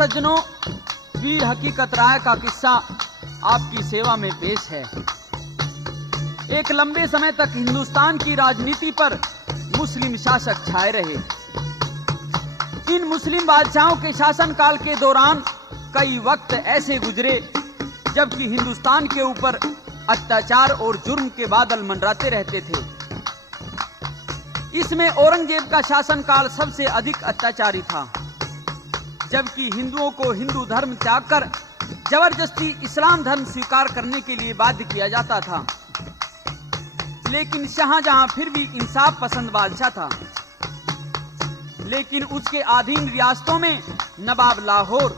सज्जनों, वीर हकीकत राय का किस्सा आपकी सेवा में पेश है। एक लंबे समय तक हिंदुस्तान की राजनीति पर मुस्लिम शासक छाए रहे। इन मुस्लिम बादशाहों के शासनकाल के दौरान कई वक्त ऐसे गुजरे जबकि हिंदुस्तान के ऊपर अत्याचार और जुर्म के बादल मंडराते रहते थे। इसमें औरंगजेब का शासनकाल सबसे अधिक अत्याचारी था, जबकि हिंदुओं को हिंदू धर्म त्याग कर जबरदस्ती इस्लाम धर्म स्वीकार करने के लिए बाध्य किया जाता था। लेकिन शाहजहां फिर भी इंसाफ पसंद बादशाह था, लेकिन उसके अधीन रियासतों में नवाब लाहौर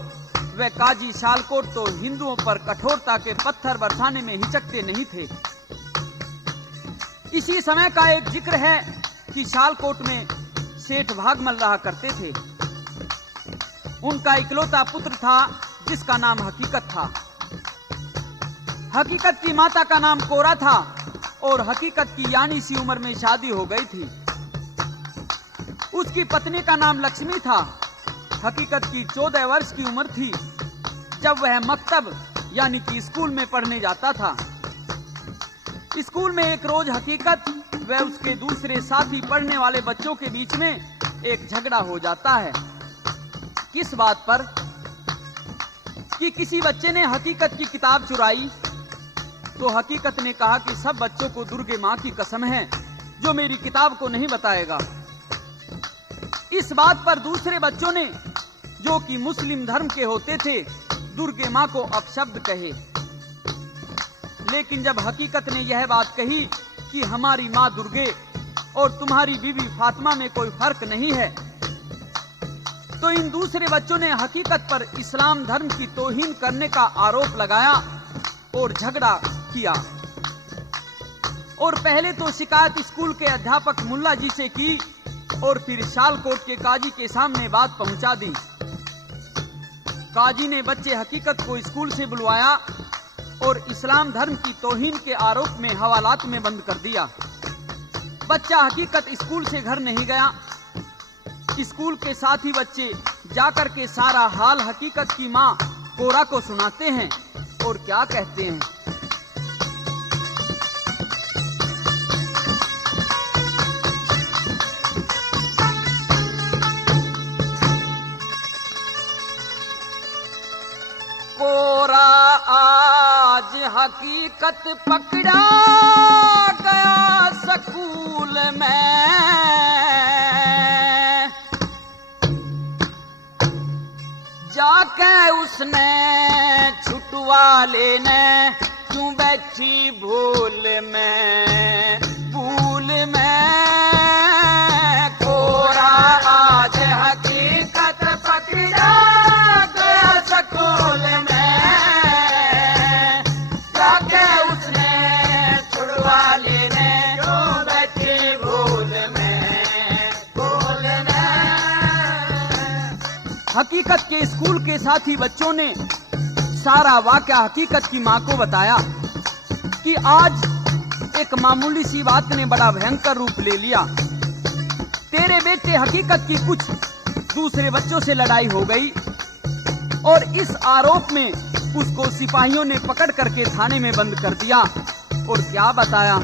व काजी शालकोट तो हिंदुओं पर कठोरता के पत्थर बरसाने में हिचकते नहीं थे। इसी समय का एक जिक्र है कि शालकोट में सेठ भागमल रहा करते थे। उनका इकलौता पुत्र था जिसका नाम हकीकत था। हकीकत की माता का नाम कोरा था और हकीकत की यानी सी उम्र में शादी हो गई थी। उसकी पत्नी का नाम लक्ष्मी था। हकीकत की 14 वर्ष की उम्र थी जब वह मकतब यानी कि स्कूल में पढ़ने जाता था। स्कूल में एक रोज हकीकत व उसके दूसरे साथी पढ़ने वाले बच्चों के बीच में एक झगड़ा हो जाता है। किस बात पर? कि किसी बच्चे ने हकीकत की किताब चुराई, तो हकीकत ने कहा कि सब बच्चों को दुर्गे माँ की कसम है जो मेरी किताब को नहीं बताएगा। इस बात पर दूसरे बच्चों ने, जो कि मुस्लिम धर्म के होते थे, दुर्गे माँ को अपशब्द कहे। लेकिन जब हकीकत ने यह बात कही कि हमारी माँ दुर्गे और तुम्हारी बीवी फातिमा में कोई फर्क नहीं है, तो इन दूसरे बच्चों ने हकीकत पर इस्लाम धर्म की तौहीन करने का आरोप लगाया और झगड़ा किया। और पहले तो शिकायत स्कूल के अध्यापक मुल्ला जी से की और फिर शालकोट के काजी के सामने बात पहुंचा दी। काजी ने बच्चे हकीकत को स्कूल से बुलवाया और इस्लाम धर्म की तौहीन के आरोप में हवालात में बंद कर दिया। बच्चा हकीकत स्कूल से घर नहीं गया। स्कूल के साथी बच्चे जाकर के सारा हाल हकीकत की माँ कोरा को सुनाते हैं और क्या कहते हैं। कोरा आज हकीकत पकड़ा गया स्कूल में, जाके उसने छुटवा लेने क्यों बैठी भूल में, भूल में। कोरा आज हकीकत पकड़ा गया स्कूल में, जाके उसने छुड़वा लेने क्यों बैठी भूल में, भूल में। हकीकत के स्कूल के साथी बच्चों ने सारा वाकया हकीकत की मां को बताया कि आज एक मामूली सी बात ने बड़ा भयंकर रूप ले लिया। तेरे बेटे हकीकत की कुछ दूसरे बच्चों से लड़ाई हो गई और इस आरोप में उसको सिपाहियों ने पकड़ करके थाने में बंद कर दिया। और क्या बताया?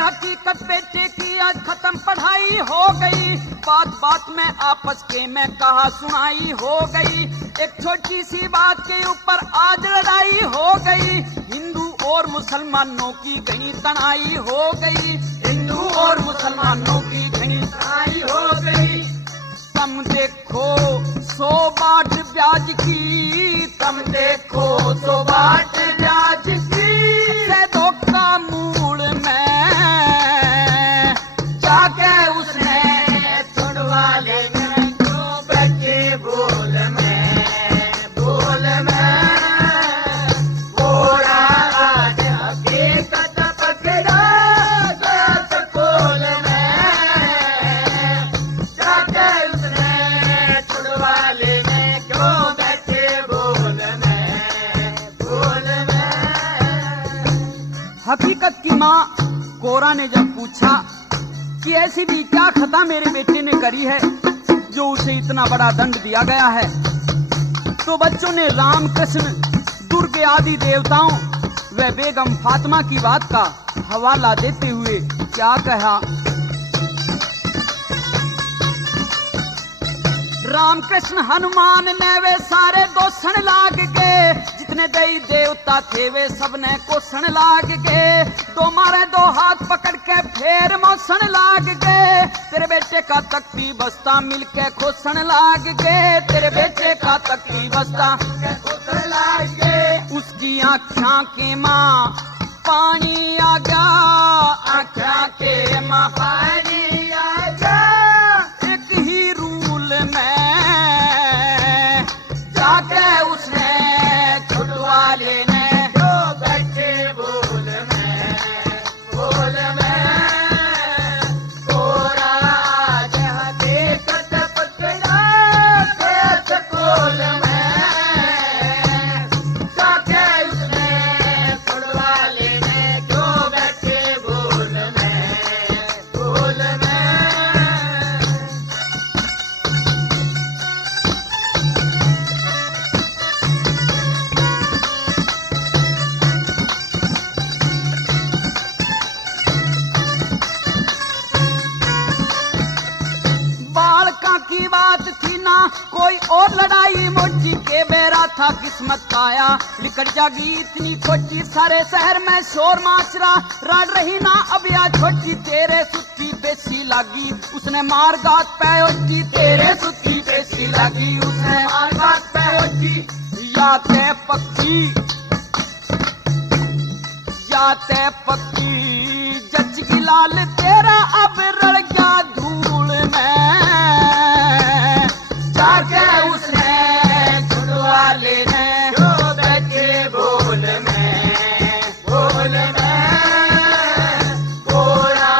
हकीकत बेटे की आज खत्म पढ़ाई हो गई, बात बात में आपस के में कहा सुनाई हो गई। एक छोटी सी बात के ऊपर आज लड़ाई हो गई, हिंदू और मुसलमानों की घनी तनाई हो गई, हिंदू और मुसलमानों की घनी तनाई हो गई। तुम देखो 100 बाट ब्याज की, तुम देखो 100 बाट ब्याज की, धोखा मूल में जाके उसने छुड़वा लेने क्यों बैठे भूल में, भूल में। कोरा आज हकीकत पकड़ा गया स्कूल में, जाके उसने छुड़वा लेने क्यों बैठे भूल में, भूल में। हकीकत की माँ कोरा ने जब पूछा कि ऐसी भी क्या खता मेरे बेटे ने करी है जो उसे इतना बड़ा दंड दिया गया है। तो बच्चों ने राम कृष्ण दुर्गे आदि देवताओं व बेगम फातिमा की बात का हवाला देते हुए क्या कहा। राम कृष्ण हनुमान ने वे सारे दोषण लाग के, जितने दई देवता थे वे सबने कोसण लाग के। दो मारे दो हाथ पकड़ के फेर मोसन लाग के, तेरे बेटे का तख्ती बस्ता मिलके खोसण लाग के। तेरे बेटे का तख्ती बस्ता खोसण लाग के। उसकी आँखों के माँ पानी आ गया, आँखों के माँ पानी आ गया। एक ही रूल में जाके उसने छुटवा लेने जो बच्चे बोल में कोरा जहाँ देखत पकड़ा के कोल में जाके उसने छुटवा लेने जो बच्चे बोल में। बालका की बात थी ना कोई और लड़ाई मोची के बेरा था किस्मत आया लिकट जागी इतनी खोची। सारे शहर में शोर माचरा रड़ रही ना अब या छोटी। तेरे सुत्ती बेसी लागी उसने मार गात पे ओटी। तेरे सुत्ती बेसी लागी उसने मार गात पे ओटी। याते पक्की जच की लाल तेरा अब रड़ गया धूल में जाके उसने छुड़वा लेने जो बच्चे बोल में कोरा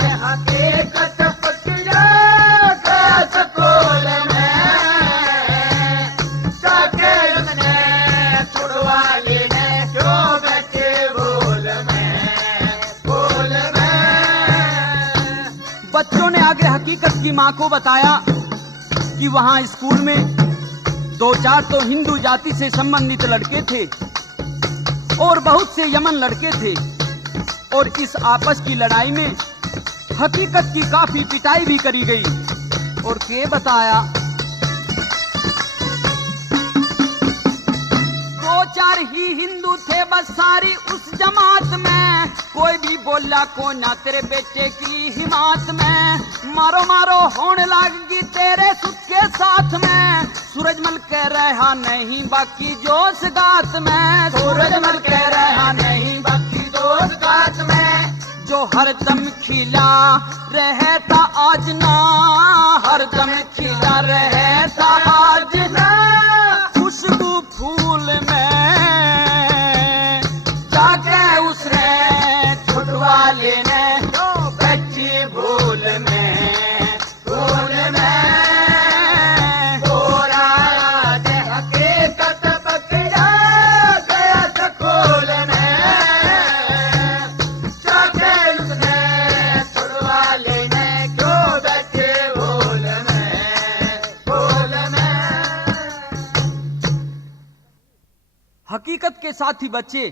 जहाँ देखत पकड़ा गया सकोल में जाके उसने छुड़वा लेने जो बच्चे बोल में। बच्चों ने आगे हकीकत की माँ को बताया कि वहां स्कूल में दो चार तो हिंदू जाति से संबंधित लड़के थे और बहुत से यमन लड़के थे, और इस आपस की लड़ाई में हकीकत की काफी पिटाई भी करी गई। और के बताया दो चार ही हिंदू थे बस सारी उस जमात में। कोई भी बोला को ना तेरे बेटे की हिमात में। मारो मारो होने लगी तेरे सुख के साथ में। सूरजमल कह रहा नहीं बाकी जोश गात में। सूरजमल कह रहा नहीं बाकी जोश गात में। जो हरदम खिला रहता आज ना, हरदम खिला रहता आज ना। खुशबू फूल में जाके उसने छुटवा लेने जो बच्ची भूल में कोरा हकीकत पकड़ा गया सकोल में जाके उसने छुड़वा लेने जो बच्चे भूल में। हकीकत के साथी बच्चे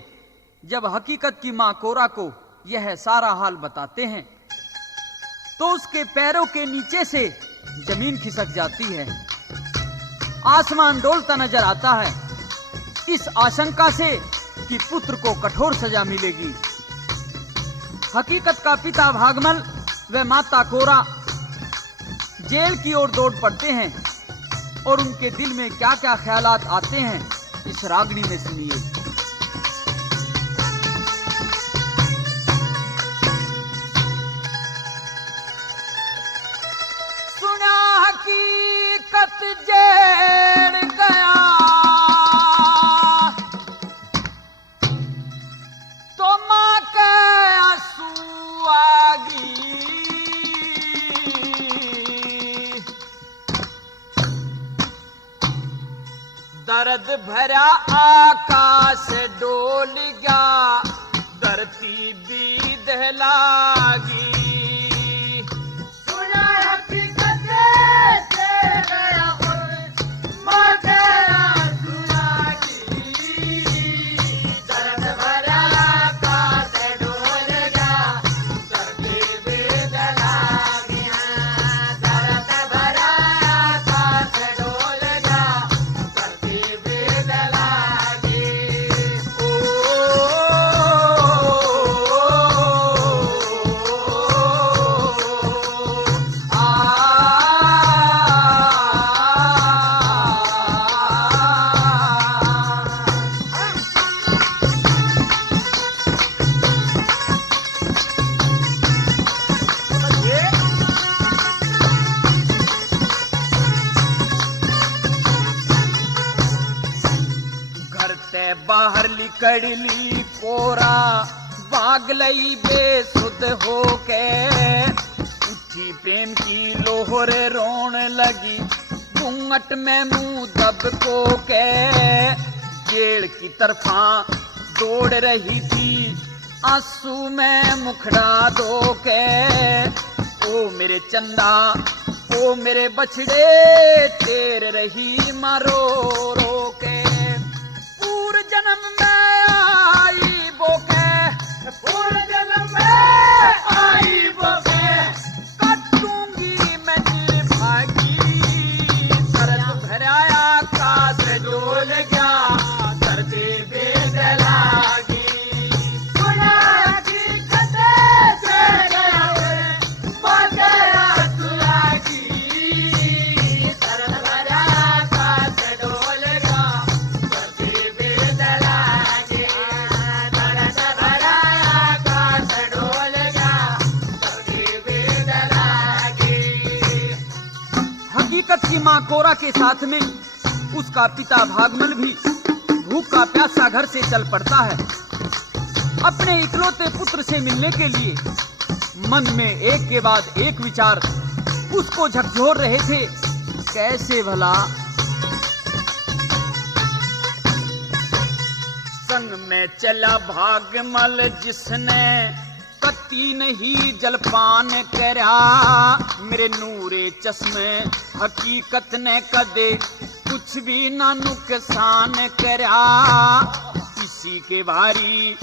जब हकीकत की मां कोरा को यह सारा हाल बताते हैं तो उसके पैरों के नीचे से जमीन खिसक जाती है, आसमान डोलता नजर आता है इस आशंका से कि पुत्र को कठोर सजा मिलेगी। हकीकत का पिता भागमल व माता कोरा जेल की ओर दौड़ पड़ते हैं और उनके दिल में क्या क्या ख्यालात आते हैं इस रागनी ने सुनिए। सुना हकीकत जेड़ गया तो मां के आंसू आगी। दर्द भरा आकाश डोल गया धरती भी दहलागी। कड़ली कोरा बाग लई बेसुध हो के, उठी प्रेम की लोहर रोन लगी, घूंघट में मुंह दब को के, जेल की तरफा दौड़ रही थी, आंसू में मुखड़ा धो के। ओ मेरे चंदा, ओ मेरे बछड़े, तेर रही मारो रो के। पूर्व जन्म में आई बोके, पूर्व जन्म में आई बोके, काटूंगी मैं दिल भागी, दर्द भराया काश डोल गया, दर्द बेद लागी। हकीकत की माँ कोरा के साथ में उसका पिता भागमल भी भूखा प्यासा घर से चल पड़ता है। अपने इकलौते पुत्र से मिलने के लिए मन में एक के बाद एक विचार उसको झकझोर रहे थे। कैसे भला? संग में चला भागमल जिसने कत्ती नहीं जलपान करा, मेरे नूरे चश्मे हकीकत ने कदे कुछ भी ना नुकसान करा। किसी के भारी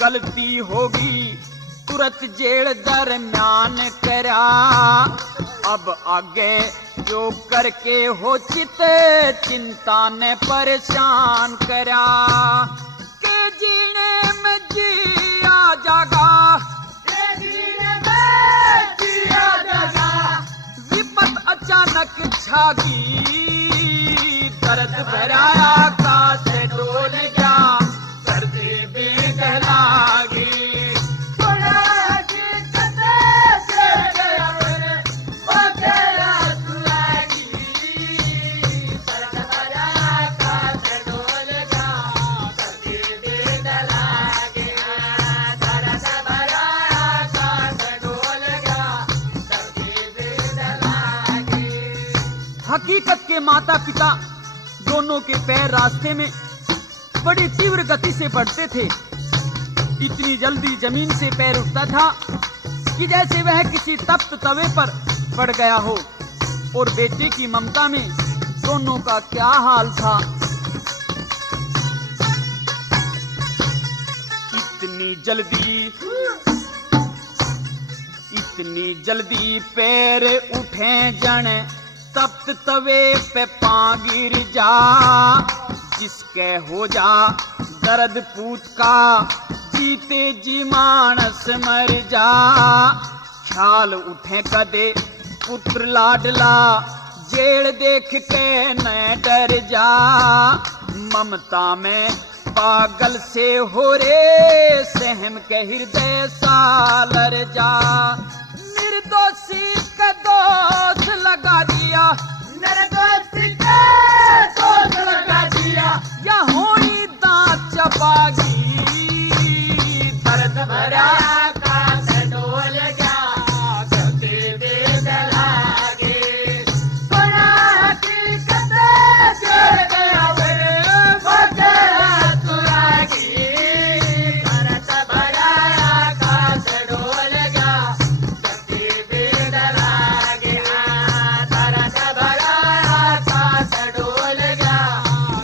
गलती होगी तुरंत जेल दरम्यान करा, अब आगे जो करके हो चिंता ने परेशान करा। के जीने में जिया जागा, विपत अचानक छागी, दर्द भराया काश डोल गया, दर्द बेद लागी। हकीकत के माता पिता दोनों के पैर रास्ते में बड़ी तीव्र गति से बढ़ते थे। इतनी जल्दी जमीन से पैर उठता था कि जैसे वह किसी तप्त तवे पर पड़ गया हो। और बेटे की ममता में दोनों का क्या हाल था। इतनी जल्दी पैर उठे जन, तप्त तवे पे पां गिर जा, जिसके हो जा दर्द पूत का, जीते जी मानस मर जा। ख्याल उठे कदे पुत्र लाडला, जेल देख के न डर जा। ममता में पागल से हो रे, सहम के हृदय सालर जा। निर्दोषी का दोष लगा दिया, निर्दोषी का दोष लगा दिया, या होई दांत चबागी, दर्द भरा काश डोल गया, दर्द बेद लागे। सुना हकीकत जुड़ गया मेरे बगे सुरागी, दर्द भरा काश डोल गया, दर्द बेद लागे। दर्द भरा काश डोल गया,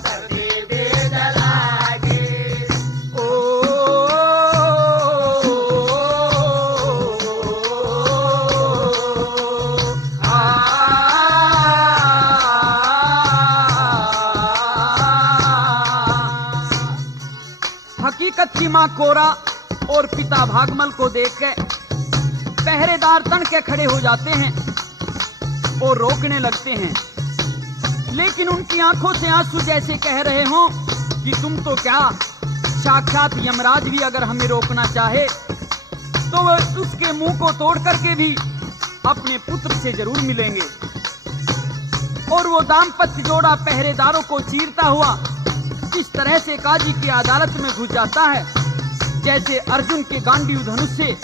दर्द बेद लागे। हकीकत की माँ कोरा और पिता भागमल को देख के पहरेदार तन के खड़े हो जाते हैं और रोकने लगते हैं। लेकिन उनकी आंखों से आंसू जैसे कह रहे हो कि तुम तो क्या, साक्षात यमराज भी अगर हमें रोकना चाहे तो वह उसके मुंह को तोड़ करके भी अपने पुत्र से जरूर मिलेंगे। और वो दाम्पत्य जोड़ा पहरेदारों को चीरता हुआ इस तरह से काजी की अदालत में घुस जाता है जैसे अर्जुन के गांडीव धनुष से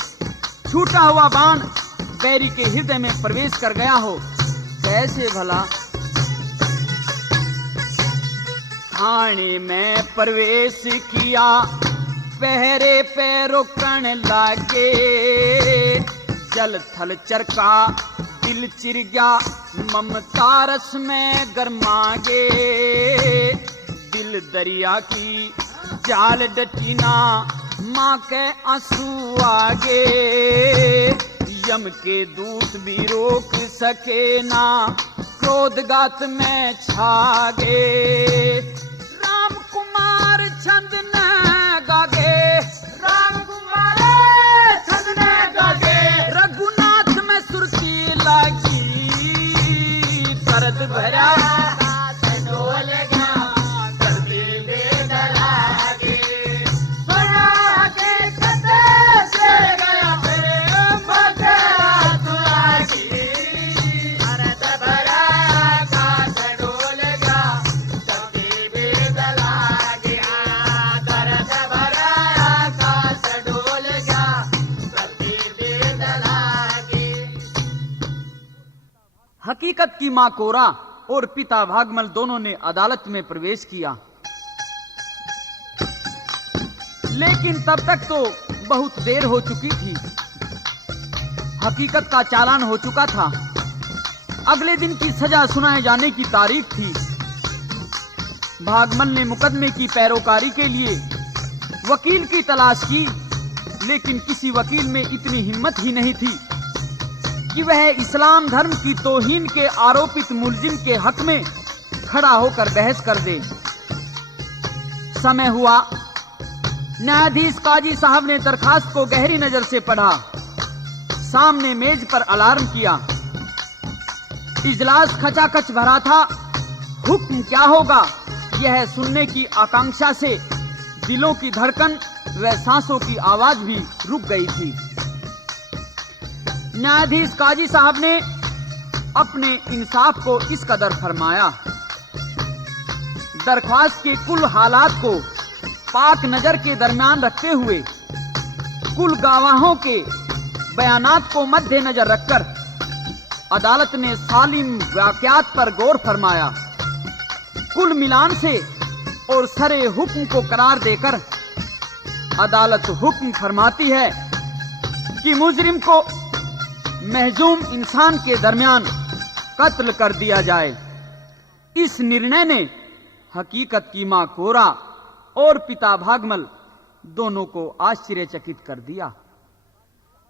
छूटा हुआ बाण बैरी के हृदय में प्रवेश कर गया हो। कैसे भला? थाने में प्रवेश किया, पहरे पे रोकन लागे, जल थल चरका दिल चिर गया, ममता रस में गरमागे, दिल दरिया की जाल डटीना, माँ के आंसू आगे, यम के दूत भी रोक सके ना, क्रोधगात में छागे, राम कुमार छंद न गागे, राम कुमार छंद न गागे, रघुनाथ में सुर्खी लागी, दर्द भरा हकीकत की मां कोरा और पिता भागमल दोनों ने अदालत में प्रवेश किया, लेकिन तब तक तो बहुत देर हो चुकी थी। हकीकत का चालान हो चुका था। अगले दिन की सजा सुनाए जाने की तारीख थी। भागमल ने मुकदमे की पैरोकारी के लिए वकील की तलाश की, लेकिन किसी वकील में इतनी हिम्मत ही नहीं थी कि वह इस्लाम धर्म की तौहीन के आरोपित मुलजिम के हक में खड़ा होकर बहस कर दे। समय हुआ, न्यायाधीश काजी साहब ने दरखास्त को गहरी नजर से पढ़ा, सामने मेज पर अलार्म किया। इजलास खचाखच भरा था। हुक्म क्या होगा, यह सुनने की आकांक्षा से दिलों की धड़कन व सांसों की आवाज भी रुक गई थी। न्यायाधीश काजी साहब ने अपने इंसाफ को इस कदर फरमाया, दरख्वास्त के कुल हालात को पाक नजर के दरमियान रखते हुए, कुल गवाहों के बयानात को मद्देनजर रखकर अदालत ने सालिम वाकयात पर गौर फरमाया। कुल मिलान से और सरे हुक्म को करार देकर अदालत हुक्म फरमाती है कि मुजरिम को महजूम इंसान के दरमियान कत्ल कर दिया जाए। इस निर्णय ने हकीकत की मां कोरा और पिता भागमल दोनों को आश्चर्यचकित कर दिया।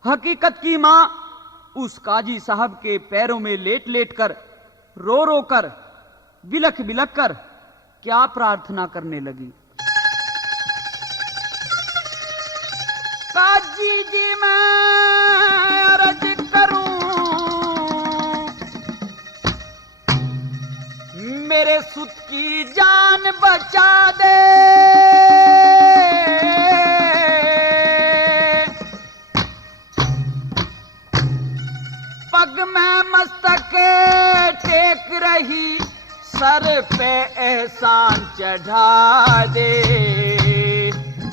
हकीकत की मां उस काजी साहब के पैरों में लेट लेट कर, रो रो कर, बिलख बिलख कर क्या प्रार्थना करने लगी। काजी जी मैं अर्ज करूं, मेरे सुत की जान बचा दे, पग में मस्तक टेक रही, सर पे एहसान चढ़ा दे।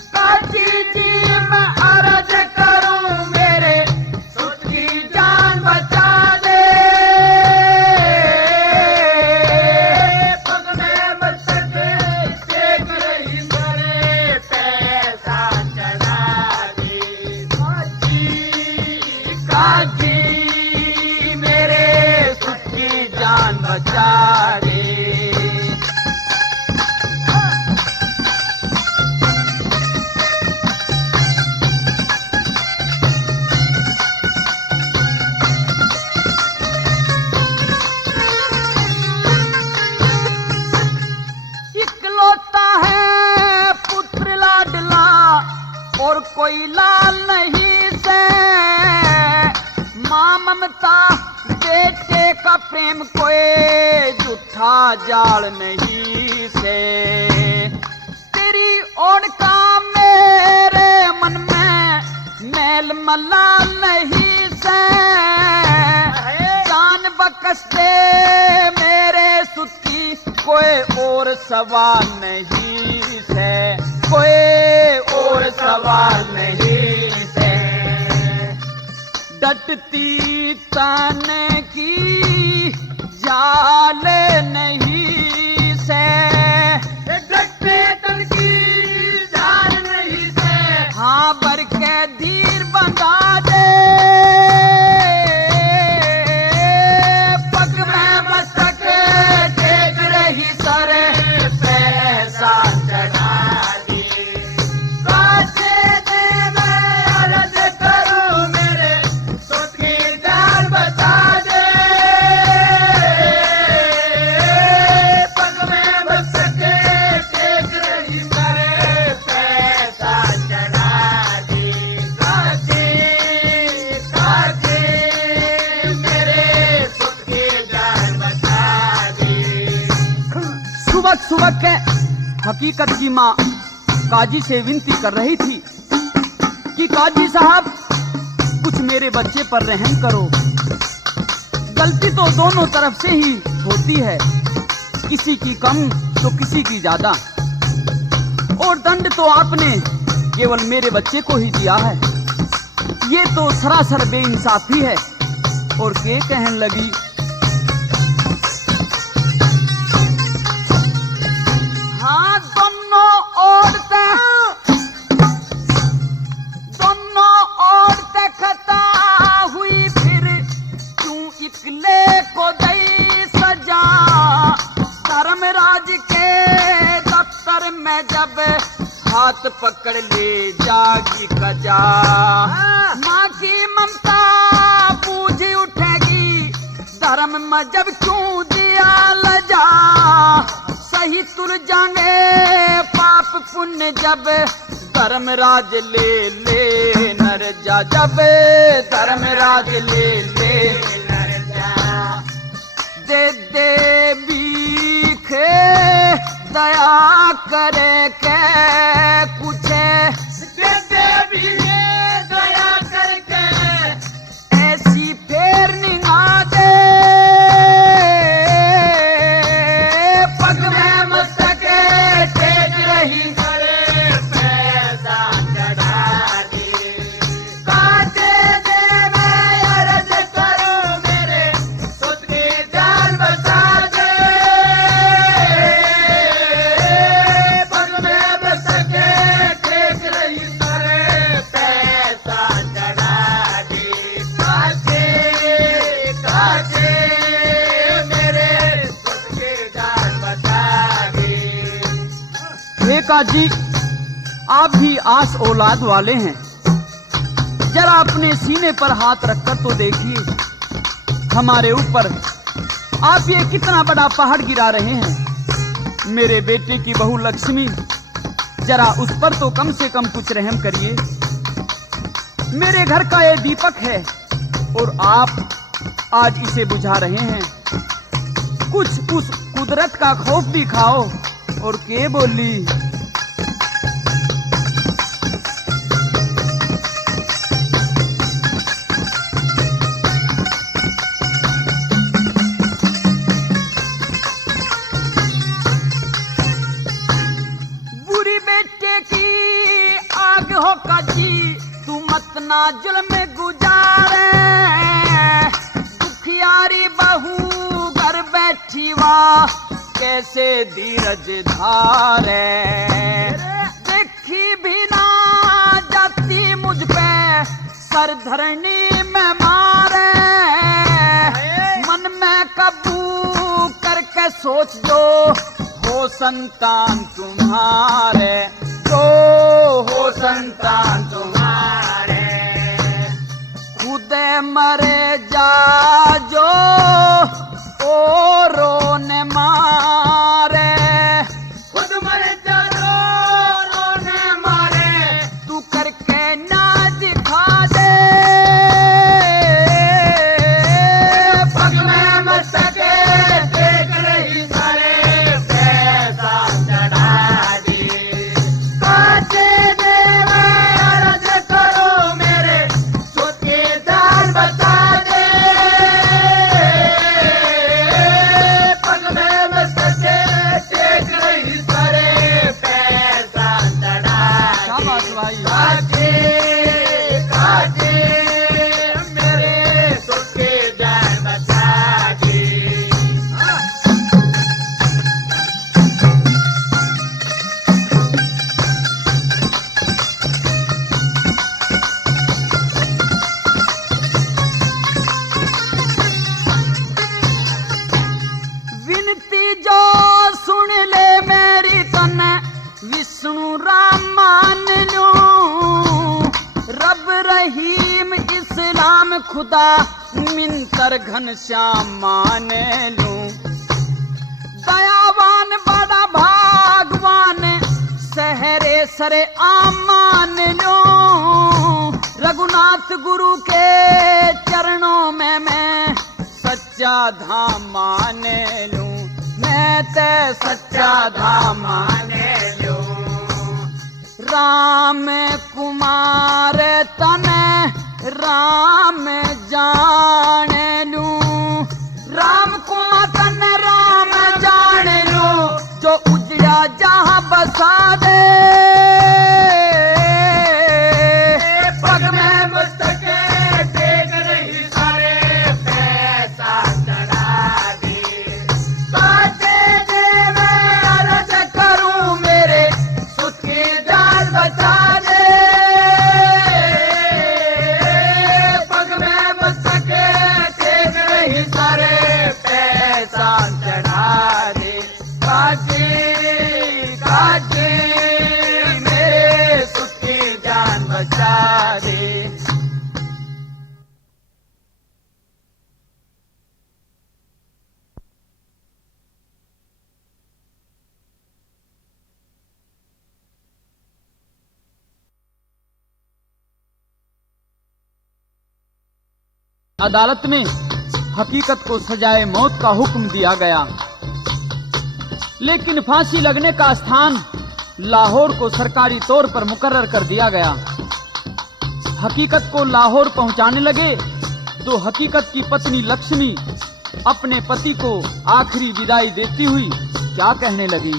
काजी जी मैं अर्ज करूं, मेरे सुत की जान बचा दे, पग में मस्तक टेक रही, सर पे एहसान चढ़ा दे। काजी मेरे सुत की जान बचा दे। और कोई लाल नहीं से, मां ममता बेटे का प्रेम कोई झूठा जाल नहीं से। तेरी ओर का मेरे मन में मैल मलाल नहीं से, जान बकस दे मेरे सुत की कोई और सवाल नहीं से, कोई और सवाल नहीं से। डटती तन की जाल नहीं से, डटते तन की जाल नहीं से। हाँ बर के धीर बंधा दे, पग में मस्तक देख रही सर, पैसा चढ़ा दी। काचे दे मैं अर्ज करूं मेरे सुध की जान बचा दे। पग में मस्तक देख रही सर, पैसा चढ़ा दी। काचे काचे मेरे सुध की जान बचा दी। सुबह सुबह के हकीकत की माँ काजी से विनती कर रही थी कि काजी साहब कुछ मेरे बच्चे पर रहम करो। गलती तो दोनों तरफ से ही होती है, किसी की कम तो किसी की ज्यादा, और दंड तो आपने केवल मेरे बच्चे को ही दिया है। ये तो सरासर बेइंसाफी है। और के कहने लगी, हाँ दोनों औरतें खता हुई, फिर क्यों इकले को दई सजा। धर्मराज के दफ्तर में जब हाथ पकड़ ले जागी कजा, माँ की ममता बूझ उठेगी, धर्म में जब क्यों दिया लजा। सही तुल जाने पाप पुण्य जब धर्मराज ले नर जा, जब धर्मराज ले नर जा। दे दे भीख दया करे के कुछ, दे भी दया करके ऐसी फेर निगाह दे, पग में मस्तक टेक रही करे पैसा चढ़ा दी। काटे दे मैं अर्ज करूं मेरे सुध की जान बचा दे। पग में मस्तक टेक रही करे पैसा चढ़ा दी। काटे काटे मेरे सुध की जान बचा दी। हे काजी, आप भी आस औलाद वाले हैं, जरा अपने सीने पर हाथ रखकर तो देखिए हमारे ऊपर आप ये कितना बड़ा पहाड़ गिरा रहे हैं। मेरे बेटे की बहू लक्ष्मी, जरा उस पर तो कम से कम कुछ रहम करिए। मेरे घर का ये दीपक है और आप आज इसे बुझा रहे हैं। कुछ उस कुदरत का खौफ भी खाओ। और के बोली, बुरी बेटे की आग हो काजी, तू मत ना जुल्म गुजारे। दुखियारी बहू घर बैठी वाह कैसे धीरज धारे। देखी भी ना जाती मुझ पे सर धरनी में मारे। मन में काबू करके सोच जो हो संतान तुम्हारे, जो हो संतान तुम्हारे। खुद मरे जा जो औरों ने मारे। खुद मर जाओ ने मारे। तू करके ना दिखा दे, पग में मस्तक देख रही सारे पैसा चढ़ा दी। काचे दे मैं अर्ज करो मेरे सुध की जान बचा दे। खुदा मिंतर घनश्याम मान लूं। दयावान बड़ा भागवान सहरे सरे आम मान लूं। रघुनाथ गुरु के चरणों में मैं सच्चा धाम मान लूं। मैं ते सच्चा धाम मान लूं। राम कुमार तने राम जान लूं। राम कुमार तने राम जान लूं। जो उजड़ा जहां बसा दे पग में मस्तक टेक रही सारे पैसा चढ़ा दे। ताके दे मैं अर्ज करूं मेरे सुख की जान बचा दे। पग में मस्तक टेक रही सारे पैसा चढ़ा दे। काजी काजी मेरे सुख की जान बचा दे। अदालत में हकीकत को सजाए मौत का हुक्म दिया गया, लेकिन फांसी लगने का स्थान लाहौर को सरकारी तौर पर मुकर्रर कर दिया गया। हकीकत को लाहौर पहुंचाने लगे तो हकीकत की पत्नी लक्ष्मी अपने पति को आखिरी विदाई देती हुई क्या कहने लगी।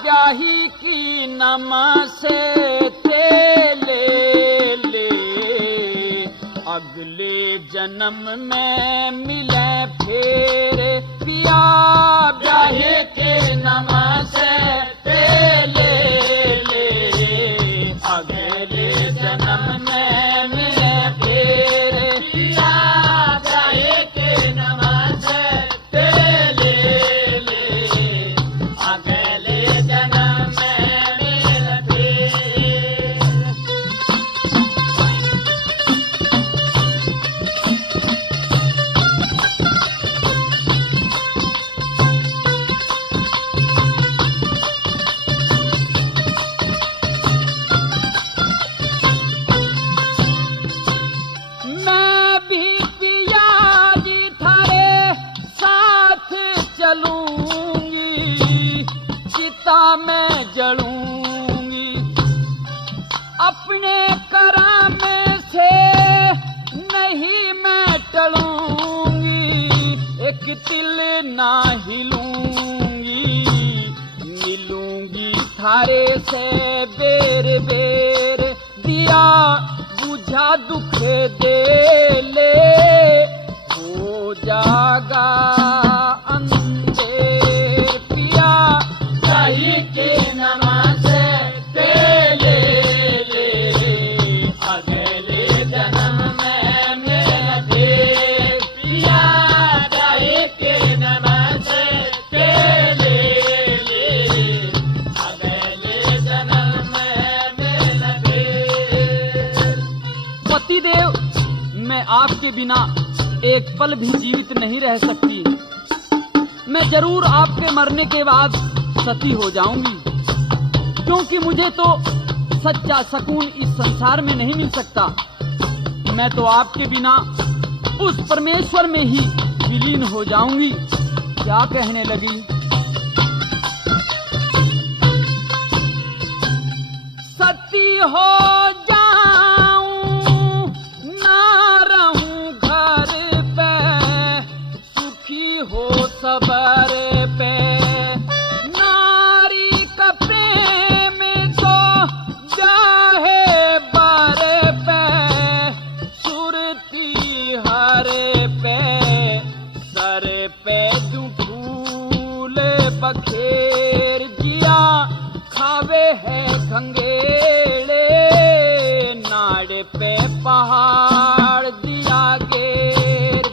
ब्याही की नमसे ते ले ले। अगले जन्म में मिले फिर पिया। ब्याही के नमसे ते ले ले। अगले जन्म में मिले फिर पिया। ब्याही के नमसे ते ले ले। अगले जन्म में मिले फिर। मैं भी पिया जी थारे साथ चलूंगी। चिता में जलूंगी। अपने करम से नहीं मैं टलूंगी। एक तिल ना हिलूंगी। मिलूंगी थारे से बेर बेर। दिया बुझा दुख दे ले। हो जागा अंधेर पिया। ब्याही के नमसे ते ले ले। अगले जन्म में मिले फिर पिया। ब्याही के नमसे ते ले ले। अगले जन्म में मिले फिर। पतिदेव, मैं आपके बिना एक पल भी जीवित नहीं रह सकती। मैं जरूर आपके मरने के बाद सती हो जाऊंगी, क्योंकि मुझे तो सच्चा सुकून इस संसार में नहीं मिल सकता। मैं तो आपके बिना उस परमेश्वर में ही विलीन हो जाऊंगी। क्या कहने लगी। सती हो जाऊं ना रहूं घर पे। सुखी हो सबर पे। नारी का प्रेम तो जाहे बर पे। सुरती हर पे। सर पे दुखूल बखेर। जिया खावे है खंगेड़े। नाड़ पे पहाड़ दिया गेर।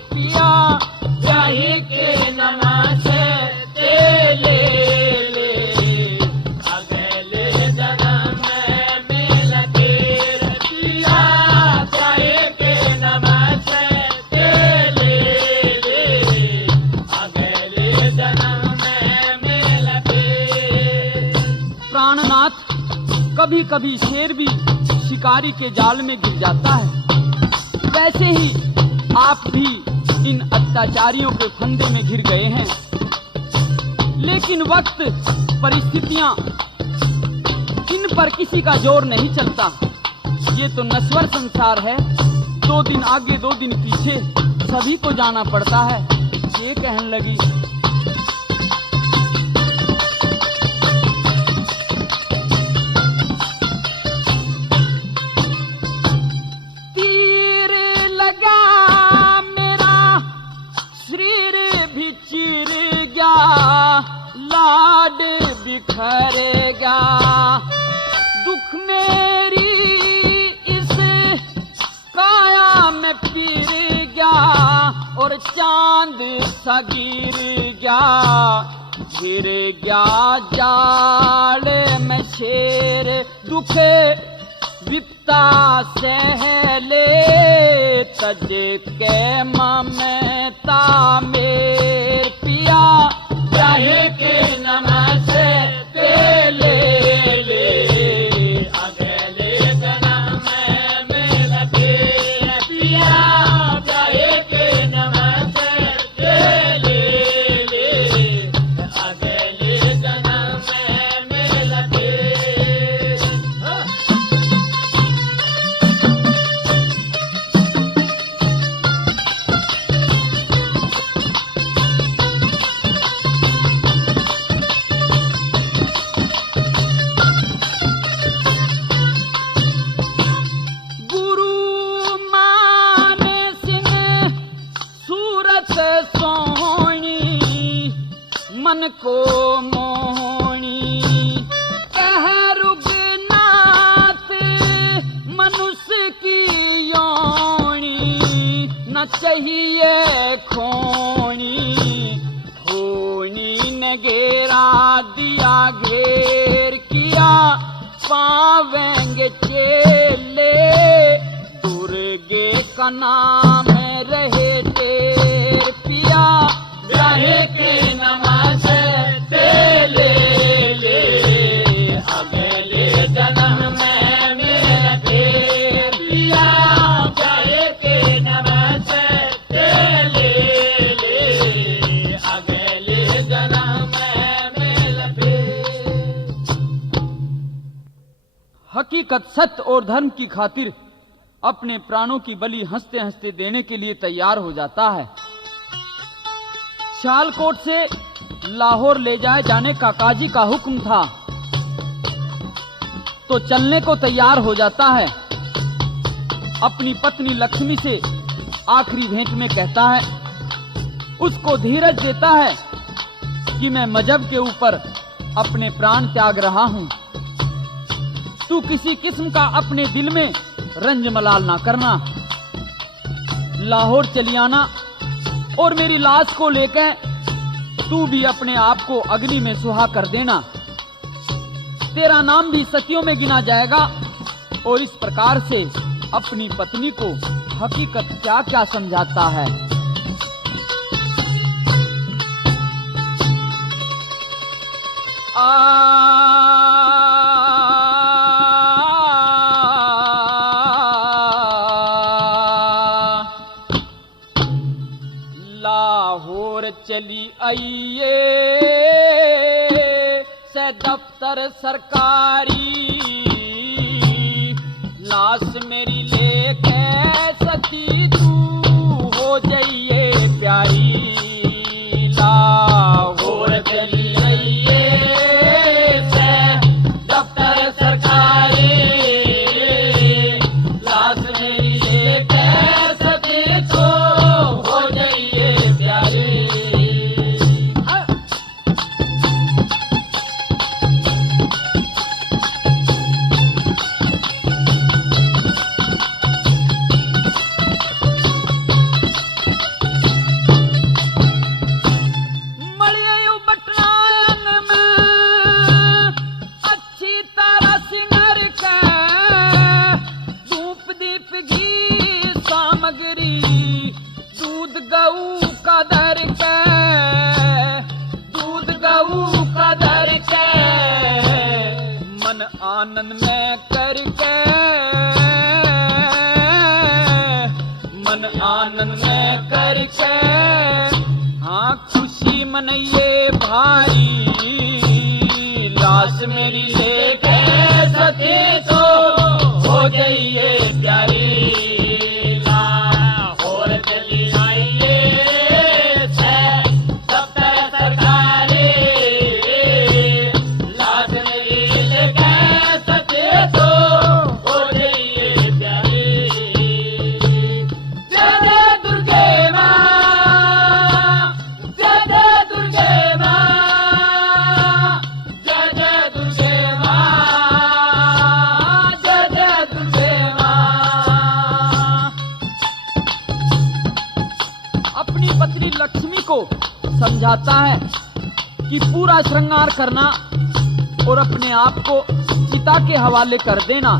कभी शेर भी शिकारी के जाल में गिर जाता है। वैसे ही आप भी इन अत्याचारियों के फंदे में घिर गए हैं। लेकिन वक्त, परिस्थितियां, इन पर किसी का जोर नहीं चलता। ये तो नश्वर संसार है। 2 दिन आगे 2 दिन पीछे सभी को जाना पड़ता है। ये कहने लगी, तीर लगा मेरा शरीर भी चीर गया, लाड बिखरेगा, दुख मेरी इस काया में पीर गया, और चांद सा गिर गया, गिर गया जाल में शेर, दुखे विपता सहले, तज के ममता मेर पिया, चाहे के नमस ले अगले जन्म में लगे पिया, चाहे के नमस ले अगले जन्म में लगे। मन को मोहनी कह रुगनाथ, मनुष्य की योनी न चाहिए खोनी, खोनी ने घेरा दिया, घेर किया पावेंगे चेले, दुर्गे का नाम रहे तेर पिया, रहे के नमाज ले अगले जन्म में मेरा तेर पिया, रहे के नमाज ले अगले जन्म में मेरा तेर। हकीकत, सत्य और धर्म की खातिर अपने प्राणों की बलि हंसते हंसते देने के लिए तैयार हो जाता है। सियालकोट से लाहौर ले जाए जाने का काजी का हुक्म था, तो चलने को तैयार हो जाता है। अपनी पत्नी लक्ष्मी से आखिरी भेंट में कहता है, उसको धीरज देता है कि मैं मजहब के ऊपर अपने प्राण त्याग रहा हूं, तू किसी किस्म का अपने दिल में रंज मलाल ना करना, लाहौर चली आना और मेरी लाश को लेकर तू भी अपने आप को अग्नि में सुहा कर देना, तेरा नाम भी सतियों में गिना जाएगा। और इस प्रकार से अपनी पत्नी को हकीकत क्या क्या समझाता है। लाहौर चली आइए से दफ्तर सरकारी, लाश मेरी लेके सती तू हो जाइए प्यारी, लाहौर चली आइए से दफ्तर सरकारी, लाश मेरी लेके सती तू हो जाइए प्यारी। मनइये भाई, लाश मेरी लेके सती तो हो जाइए प्यारी। लाहौर चली आइए दफ्तर सरकारी, लाश मेरी लेके सती तो हो जाइए प्यारी। जय जय दुर्गे माँ, जय जय दुर्गे माँ, जय जय दुर्गे माँ, जय जय दुर्गे माँ। अपनी पत्नी लक्ष्मी को समझाता है कि पूरा श्रृंगार करना और अपने आप को चिता के हवाले कर देना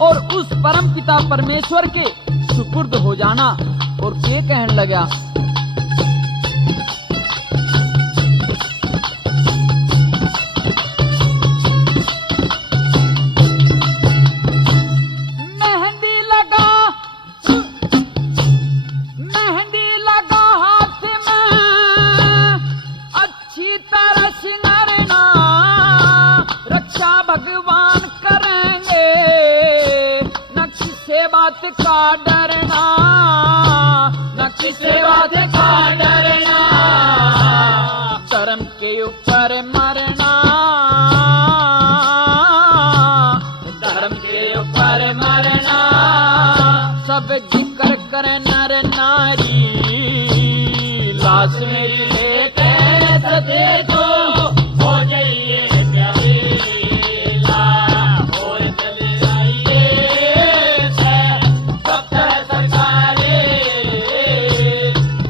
और उस परम पिता परमेश्वर के सुपुर्द हो जाना। और ये कहने लगा, मेहंदी लगा, मेहंदी लगा हाथ में, अच्छी तरह सिंगारना, रक्षा भगवान करेंगे, न किसी बात का डरना, न किसी बात का डरना, धर्म के ऊपर मरना, धर्म के ऊपर मरना, सब जिक्र करे नर नारी, लाश मेरी लेके सते तो हो जाइए प्यारी। लाहौर चले आइए दफ्तर सरकारी,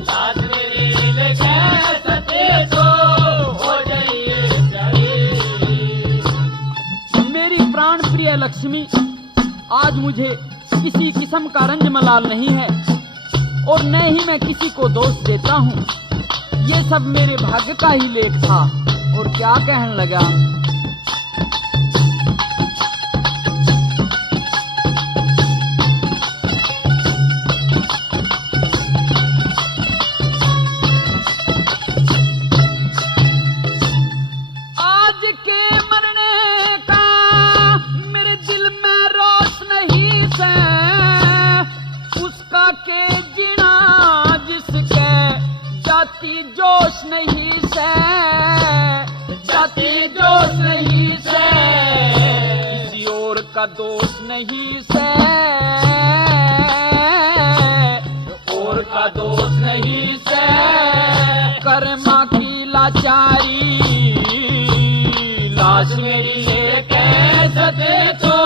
लाश मेरी लेके सते तो हो जाइए प्यारी। मेरी प्राण प्रिय लक्ष्मी, आज मुझे किसी किस्म का रंज मलाल नहीं है और न ही मैं किसी को दोष देता हूँ। ये सब मेरे भाग्य का ही लेख था। और क्या कहने लगा, आज के मरने का मेरे दिल में रोष नहीं से, उसका के जीना जिसके जाति जोश नहीं से, जाति जोश नहीं से, किसी और का दोष नहीं से, और का दोष नहीं से, कर्मा की लाचारी, लाश मेरी लेके सते तो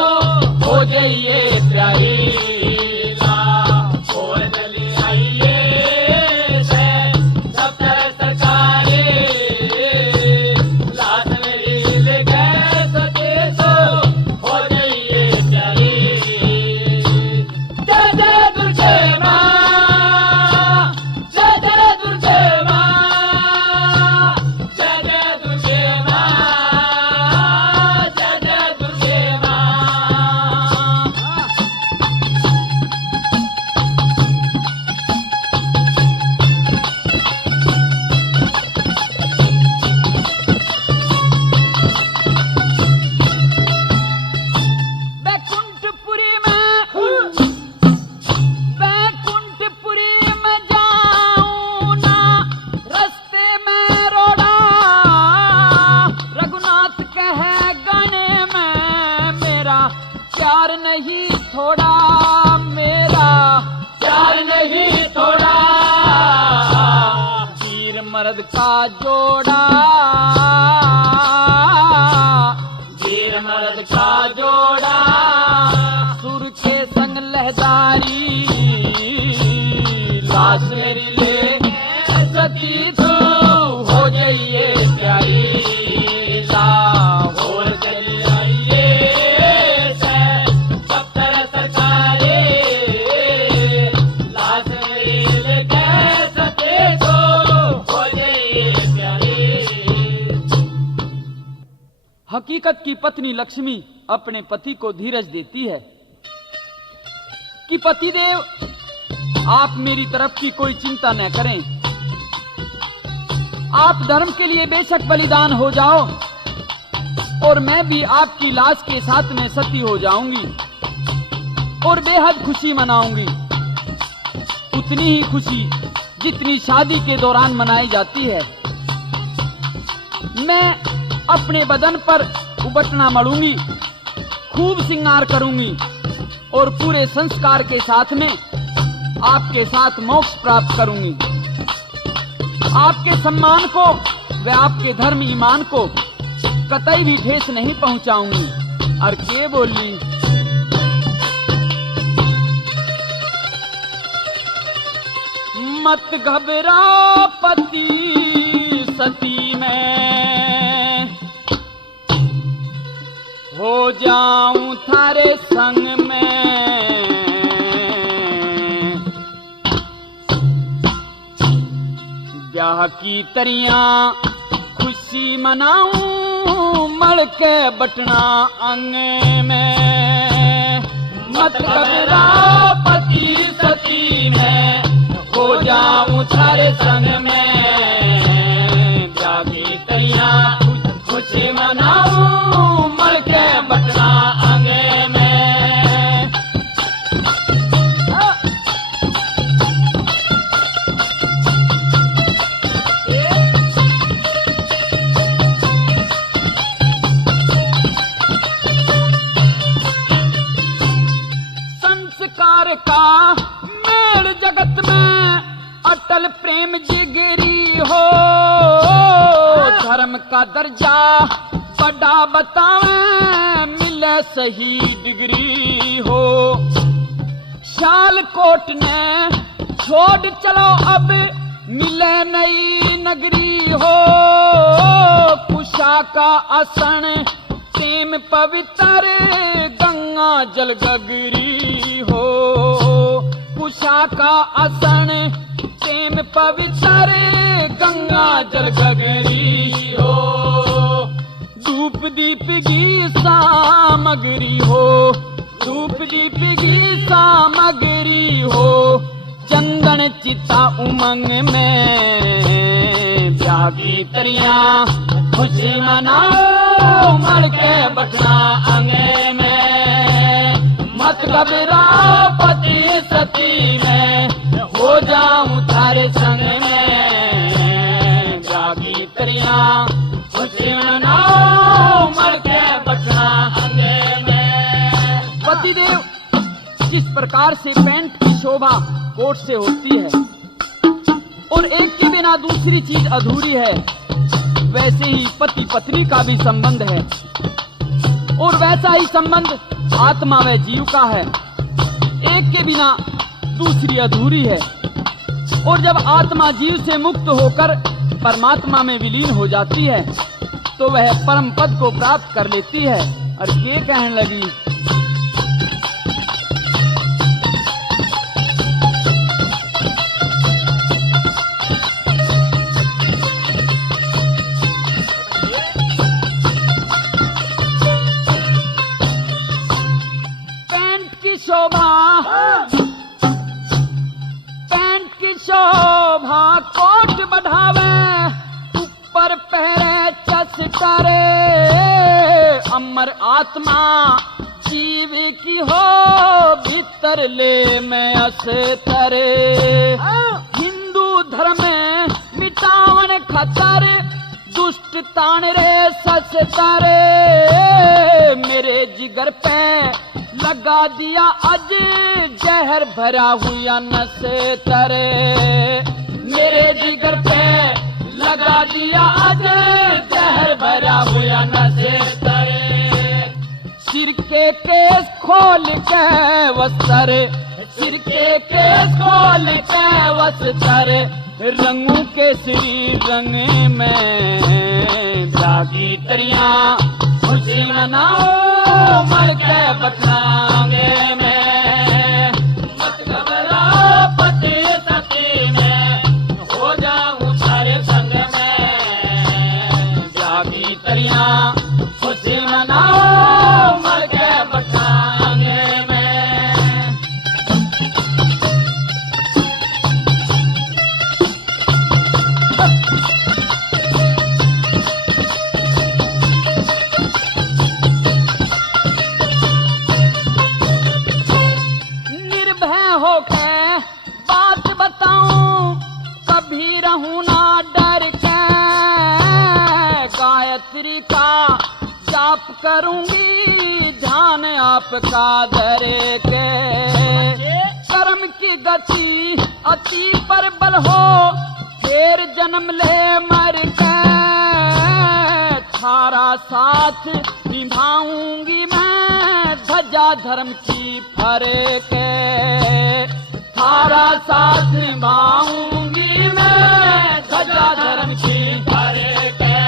हो जाइए प्यारी। लाहौर चली आइए दफ्तर सरकारी, लाश मेरी लेके सते तो हो जाइए प्यारी। जय जय दुर्गे माँ, जय जय दुर्गे माँ, जय जय दुर्गे माँ, जय जय दुर्गे माँ। बैकुंठपुरी में जाऊं ना, रस्ते में रोड़ा, रघुनाथ कहे गाने में, मेरा प्यार नहीं थोड़ा, मेरा प्यार नहीं थोड़ा, वीर मर्द का जोड़ा, वीर मर्द का जोड़ा, सुर के संग लहदारी, लाश मेरी ले सती तो हो जाइए प्यारी। लाहौर चली आइए दफ्तर सरकारी, लाश मेरी लेके सते तो हो जाइए प्यारी। हकीकत की पत्नी लक्ष्मी अपने पति को धीरज देती है कि पतिदेव, आप मेरी तरफ की कोई चिंता न करें, आप धर्म के लिए बेशक बलिदान हो जाओ और मैं भी आपकी लाश के साथ में सती हो जाऊंगी और बेहद खुशी मनाऊंगी, उतनी ही खुशी जितनी शादी के दौरान मनाई जाती है। मैं अपने बदन पर उबटना मढ़ूंगी, खूब श्रृंगार करूंगी और पूरे संस्कार के साथ में आपके साथ मोक्ष प्राप्त करूंगी। आपके सम्मान को व आपके धर्म ईमान को कतई भी ठेस नहीं पहुंचाऊंगी। और के बोली मत घबरा पति सती में, हो जाऊं थारे संग में, ब्याह की तरियां खुशी मनाऊं मड़ के बटना अंग में। मत घबरा पति सती में, हो जाऊं थारे संग में, ब्याह की तरियां खुशी मनाऊं मड़ के बटना अंग में। संस्कार का मेल जगत में अटल प्रेम जिगरी हो, धर्म का दर्जा बड़ा बतावे मिले सही डिग्री हो। शालकोट ने छोड़ चलो अब मिले नई नगरी हो, कुशा का आसन प्रेम पवित्र गंगा जल गगरी हो। कुशा का आसन प्रेम पवित्र गंगा जल गगरी हो। धूप दीप की सामग्री हो, धूप दीप की सामग्री हो, चंदन चिता उमंग में, ब्याह की तरियां खुशी मनाओ मड़ के बटना अंगे में। मत घबरा पति सती में, हो जाऊं थारे संग में, ब्याह की तरियां खुशी मनाओ मड़ के बटना अंगे में। पतिदेव जिस प्रकार से पैंट की शोभा कोट से होती है और एक के बिना दूसरी चीज अधूरी है, वैसे ही पति पत्नी का भी संबंध है और वैसा ही संबंध आत्मा व जीव का है। एक के बिना दूसरी अधूरी है और जब आत्मा जीव से मुक्त होकर परमात्मा में विलीन हो जाती है तो वह परम पद को प्राप्त कर लेती है। और ये कहने लगी पैंट की शोभा, पैंट की शोभा कोट बढ़ावे, ऊपर पहरे चसटारे, अमर आत्मा जीव की हो भीतर ले मैं असतरे। हिंदू धर्म मिटावन खतर दुष्ट तान रे ससतारे, मेरे जिगर पे लगा दिया आज जहर भरा हुआ नशे तरे। मेरे जिगर पे लगा दिया आज जहर भरा हुआ नशे तरे। सिर के केस खोल के वस्त्र, सिर के केस खोल के वस्त्र, रंगों के श्री रंग में, जागी तरियां खुशी मनाओ मर के बतलांगे में। मत घबरा पति सती में, हो जाऊं थारे संग में, जागी तरियां खुशी मनाओ मर के बतलांगे में। बिना डर के गायत्री का जाप करूंगी, ध्यान आपका धर के। कर्म की गति अति प्रबल हो, फिर जन्म ले मर के, थारा साथ निभाऊंगी मैं, ध्वजा धर्म की फर के। थारा साथ निभाऊंगी मैं, ध्वजा धर्म की फर के।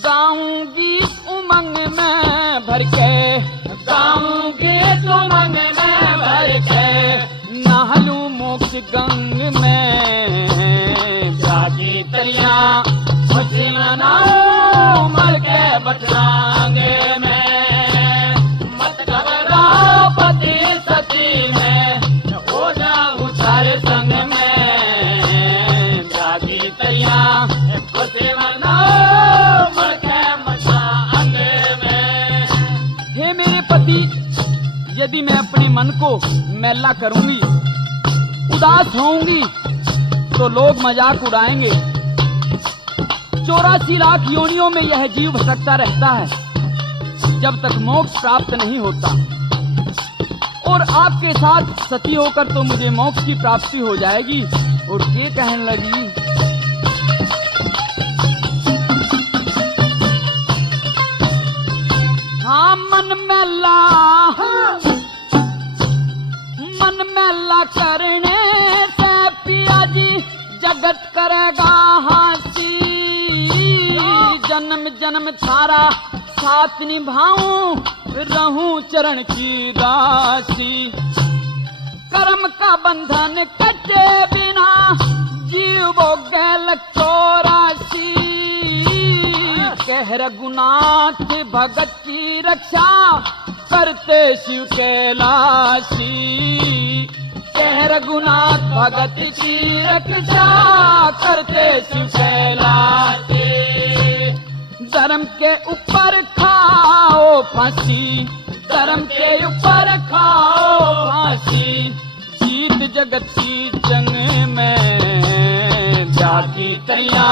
गाऊंगी उमंग में भर के, गाऊंगी उमंग में भर के, नहलू मोक्ष गंग में, जागी तरिया खुशी मनाऊं, मर के बटलांगे में। मत घबराओ पति सती में, हो जाऊं सारे संग में, जागी तरिया खुशी मनाऊं, मर के बटलांगे में। हे मेरे पति, यदि मैं अपने मन को मैला करूंगी, उदास होऊंगी, तो लोग मजाक उड़ाएंगे। 84 लाख योनियों में यह जीव भटकता रहता है, जब तक मोक्ष प्राप्त नहीं होता। और आपके साथ सती होकर तो मुझे मोक्ष की प्राप्ति हो जाएगी। और ये कहने लगी, हाँ मन मैला करने से पिया जी जगत करेगा हासी। जन्म जन्म थारा साथ निभाऊं, रहूं चरण की राशि। कर्म का बंधन कटे बिना, जीव भोगे 84। कह रघुनाथ भगत की रक्षा, करते शिव कैलाशी। कह रघुनाथ भगत की रक्षा, करते शिव कैलाशी। धर्म के ऊपर खाओ फांसी, धर्म के ऊपर खाओ फांसी। जीत जगत की जंग में, जागी तरिया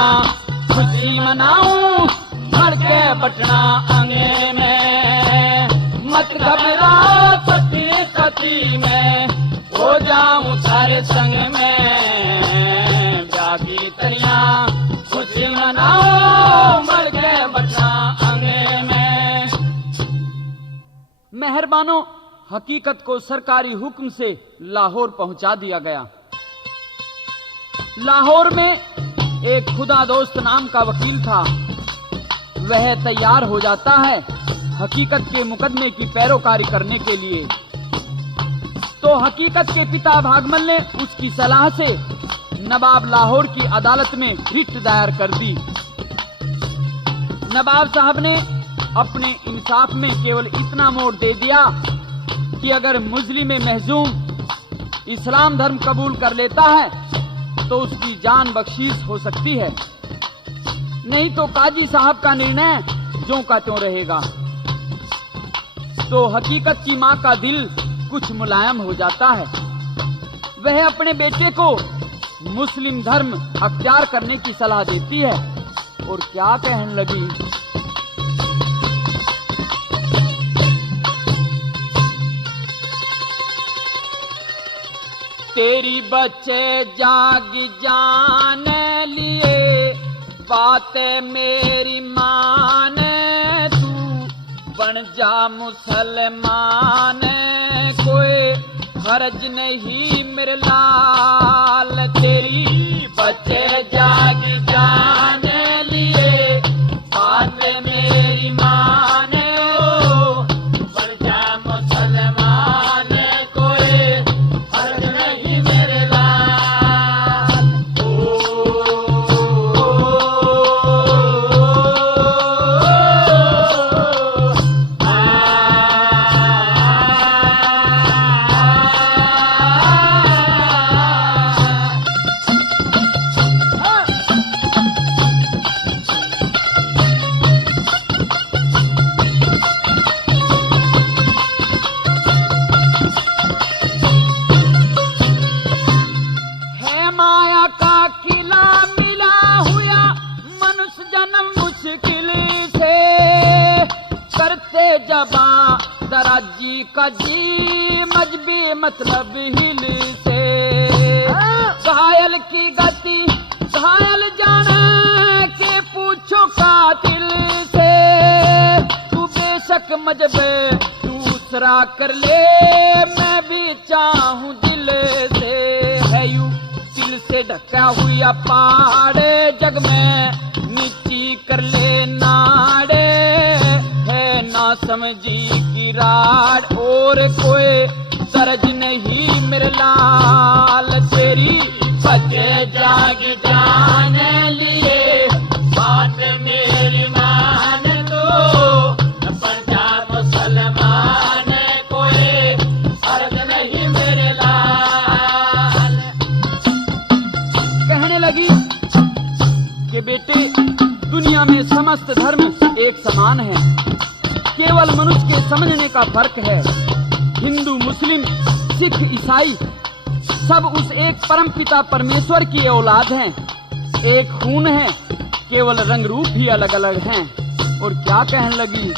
खुशी मनाऊं, मर के बटना अंगे में। मत घबराओ सती सती में, हो जाऊं सारे संग में, जागी तरिया खुशी मनाओ, मर के बटना अंगे में। मेहरबानो, हकीकत को सरकारी हुक्म से लाहौर पहुंचा दिया गया। लाहौर में एक खुदा दोस्त नाम का वकील था। वह तैयार हो जाता है हकीकत के मुकदमे की पैरोकारी करने के लिए। तो हकीकत के पिता भागमल ने उसकी सलाह से नवाब लाहौर की अदालत में रिट दायर कर दी। नवाब साहब ने अपने इंसाफ में केवल इतना मोड़ दे दिया कि अगर मुस्लिम महजूम इस्लाम धर्म कबूल कर लेता है तो उसकी जान बख्शीश हो सकती है, नहीं तो काजी साहब का निर्णय ज्यों का त्यों रहेगा। तो हकीकत की मां का दिल कुछ मुलायम हो जाता है। वह अपने बेटे को मुस्लिम धर्म अख्तियार करने की सलाह देती है और क्या कहने लगी, तेरी बच्चे जाग जाने लिए, बातें मेरी मान, तू बन जा मुसलमान। कोई हर्ज नहीं मेरे लाल, तेरी बच्चे जाग जाने लिए, बातें मेरी मान, बन जा मुसलमान। कोई हर्ज नहीं मेरे लाल। का जी मजबी मतलब हिल से, घायल की गति घायल जाने के पूछो कातिल से, तू बेशक मजबे दूसरा कर ले मैं भी चाहूं दिल से, है यू दिल से ढका हुआ पहाड़े जग में नीची कर ले नाड़े, है ना समझी की राड और कोई सरज नहीं मेरे लाल, तेरी बचे जाग जाने लिए बात मेरी मान दो, पंजाब मुसलमान कोई अर्ज नहीं मेरे लाल। कहने लगी कि बेटे दुनिया में समस्त धर्म एक समान है, केवल मनुष्य के समझने का फर्क है। हिंदू मुस्लिम सिख ईसाई सब उस एक परमपिता परमेश्वर की औलाद हैं, एक खून है, केवल रंग रूप ही अलग अलग हैं। और क्या कहने लगी,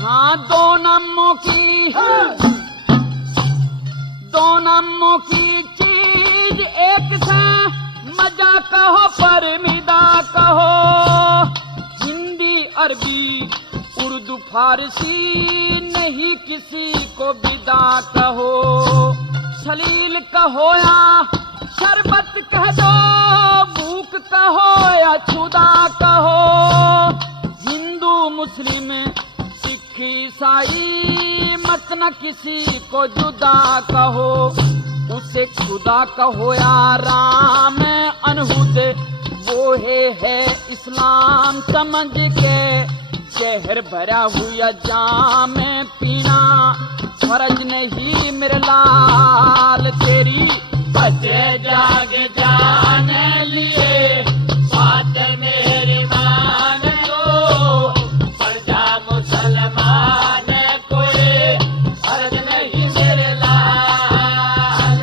हाँ दो नामों की चीज एक से, मजा कहो परमिदा कहो, हिंदी अरबी उर्दू फारसी नहीं किसी को विदा कहो, सलील कहो या शरबत कह दो, भूख कहो या छुदा कहो, हिंदू मुस्लिम सिख ईसाई मत न किसी को जुदा कहो, उसे खुदा कहो या राम अनहुद वो है इस्लाम समझ के, शहर भरा हुआ जाम पीना फर्ज नहीं मेरे लाल, तेरी बचे जाग जाने लिए बात मेरी मान लो, पंजाब मुसलमान कोई फर्ज नहीं मेरे लाल।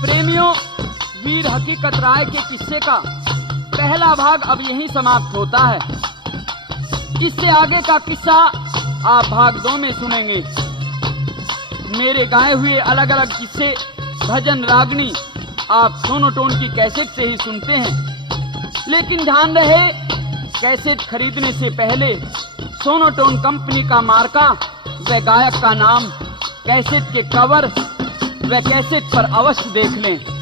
प्रेमियों, वीर हकीकत राय के किस्से का पहला भाग अब यहीं समाप्त होता है। इससे आगे का किस्सा आप भाग 2 में सुनेंगे। मेरे गाए हुए अलग अलग किस्से भजन रागनी आप सोनोटोन की कैसेट से ही सुनते हैं, लेकिन ध्यान रहे कैसेट खरीदने से पहले सोनोटोन कंपनी का मार्का व गायक का नाम, कैसेट के कवर व कैसेट पर अवश्य देख लें।